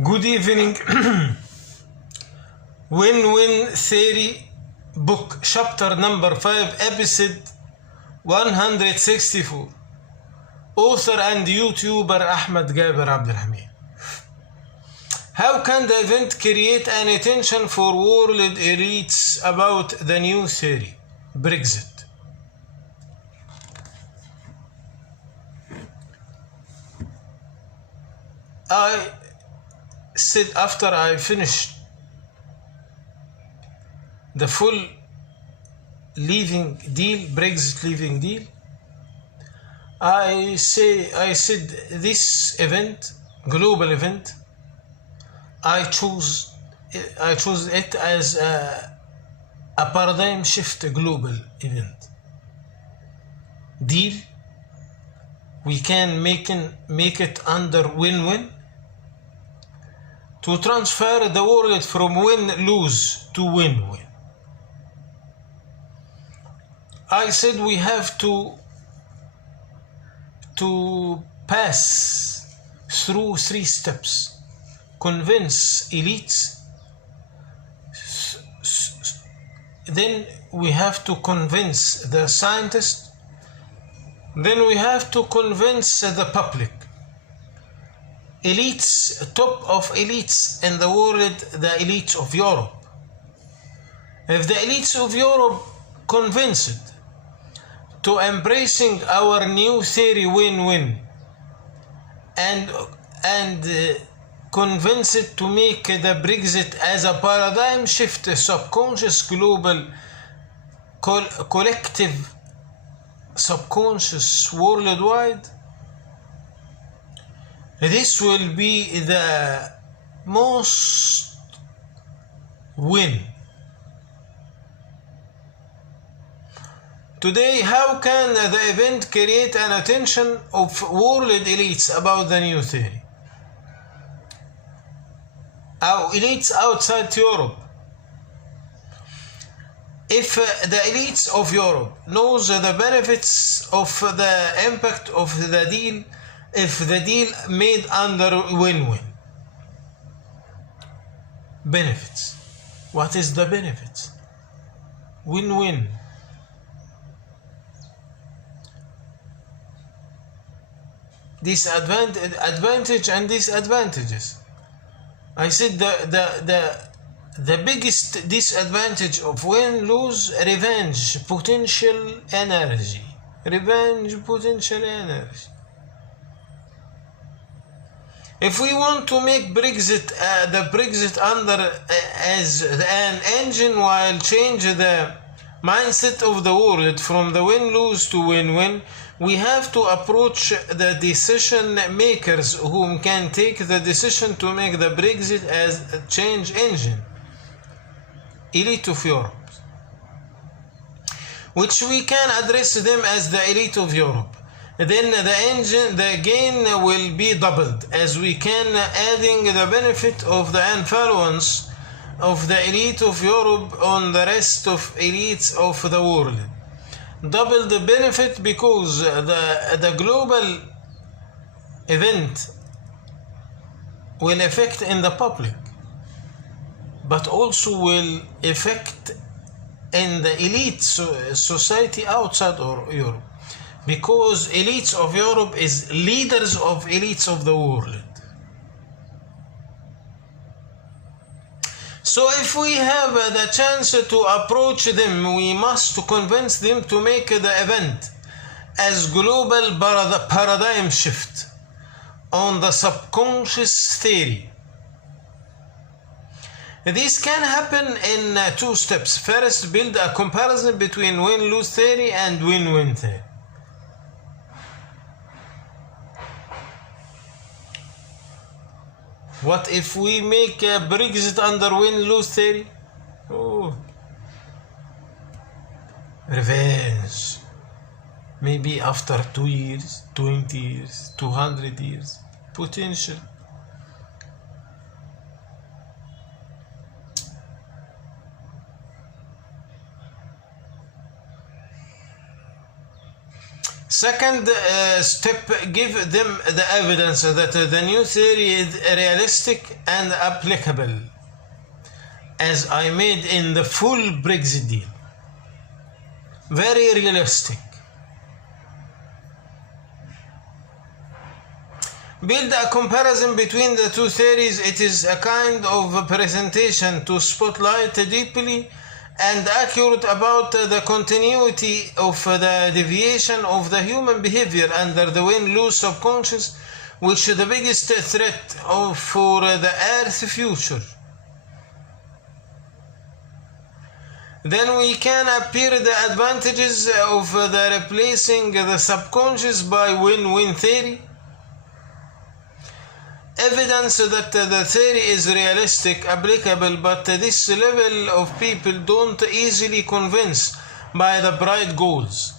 Good evening. Win-Win Theory Book, Chapter number 5, Episode 164. Author and YouTuber Ahmed Gaber Abdelhamid. How can the event create an attention for world elites about the new theory, Brexit? I said after I finished the full Brexit leaving deal, I said this event, global event, I chose it as a paradigm shift global event. Deal, we can make it under win-win to transfer the world from win-lose to win-win. I said we have to pass through 3 steps. Convince elites, then we have to convince the scientists, then we have to convince the public. Elites, top of elites in the world, the elites of Europe. If the elites of Europe convinced to embracing our new theory win-win and convinced to make the Brexit as a paradigm shift, subconscious global collective subconscious worldwide, this will be the most win. Today, how can the event create an attention of world elites about the new theory? Our elites outside Europe. If the elites of Europe knows the benefits of the impact of the deal, if the deal made under win-win. Benefits. What is the benefits? Win-win. Advantage and disadvantages. I said the biggest disadvantage of win-lose, revenge potential energy. If we want to make Brexit, the Brexit under as an engine while change the mindset of the world from the win-lose to win-win, we have to approach the decision makers whom can take the decision to make the Brexit as a change engine. Elite of Europe, which we can address them as the elite of Europe. Then the gain will be doubled, as we can adding the benefit of the influence of the elite of Europe on the rest of elites of the world. Double the benefit because the global event will affect in the public, but also will affect in the elite society outside Europe, because elites of Europe is leaders of elites of the world. So if we have the chance to approach them, we must convince them to make the event as global paradigm shift on the subconscious theory. This can happen in 2 steps. First, build a comparison between win-lose theory and win-win theory. What if we make a Brexit under win-lose theory? Oh, revenge. Maybe after 2 years, 20 years, 200 years. Potential. Second step, give them the evidence that the new theory is realistic and applicable, as I made in the full Brexit deal. Very realistic. Build a comparison between the two theories. It is a kind of presentation to spotlight deeply and accurate about the continuity of the deviation of the human behavior under the win-lose subconscious, which is the biggest threat for the Earth's future. Then we can appear the advantages of the replacing the subconscious by win-win theory. Evidence that the theory is realistic, applicable, but this level of people don't easily convince by the bright goals.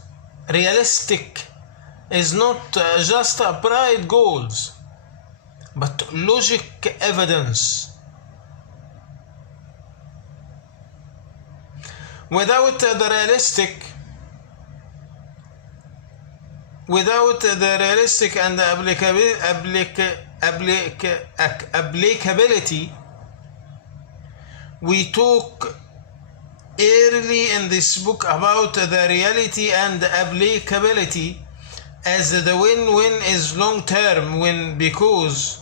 Realistic is not just bright goals, but logic evidence. Without the realistic and applicability, we talk early in this book about the reality and applicability, as the win-win is long-term win because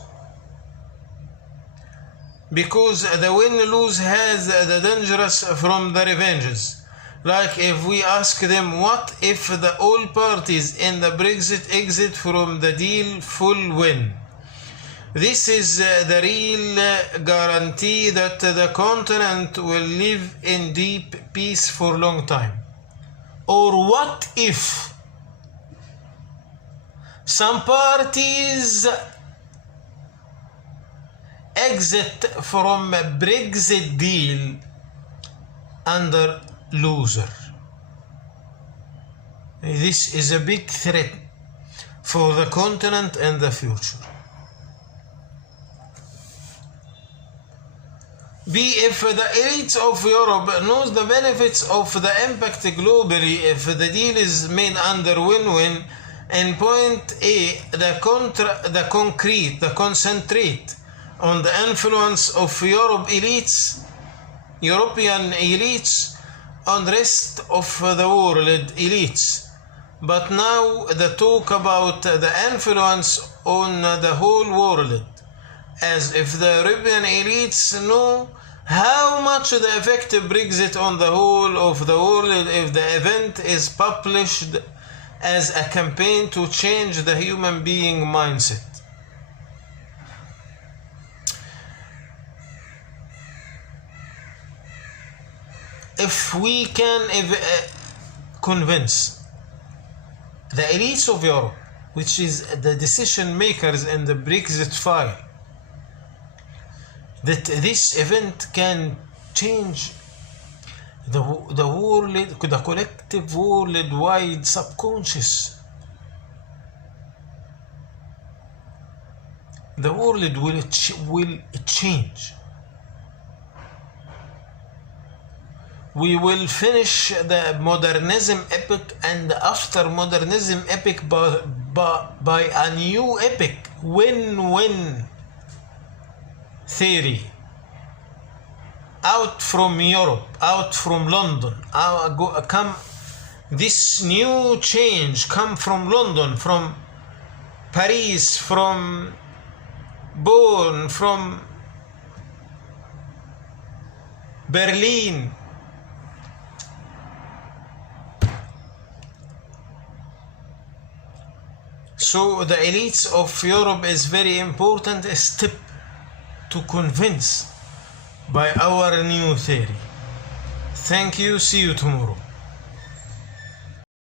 the win-lose has the dangerous from the revenges. Like if we ask them, what if the all parties in the Brexit exit from the deal full win? This is the real guarantee that the continent will live in deep peace for a long time. Or what if some parties exit from a Brexit deal under loser? This is a big threat for the continent and the future. B. If the elites of Europe knows the benefits of the impact globally if the deal is made under win-win, in point A, the concentrate on the influence of European elites on the rest of the world elites. But now the talk about the influence on the whole world, as if the European elites know how much the effect of Brexit on the whole of the world if the event is published as a campaign to change the human being mindset. If we can convince the elites of Europe, which is the decision makers in the Brexit file, that this event can change the world, the collective worldwide subconscious, the world will change. We will finish the modernism epoch, and after modernism epoch by a new epoch, win-win theory. Out from Europe, out from London, come this new change come from London, from Paris, from Bonn, from Berlin. So the elites of Europe is very important step to convince by our new theory. Thank you. See you tomorrow.